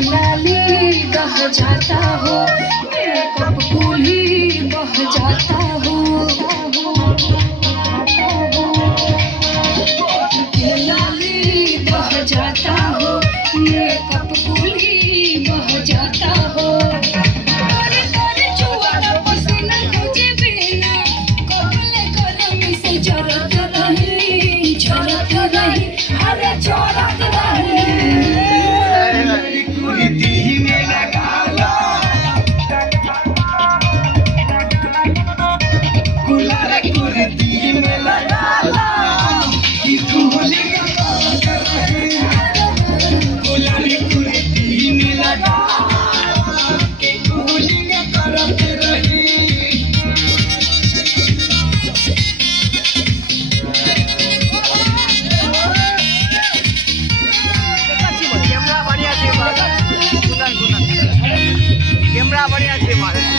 लाली बह जाता हो, मेकअप कूल ही बह जाता हो, लाली बह जाता हो, मेकअप कूल ही बह जाता हो। तोरे तोरे चुआरा पसीना तुझे बिना कबले करम से जरत रही, जरत रही, अरे जरत रही। कैमरा बढ़िया छे मारे।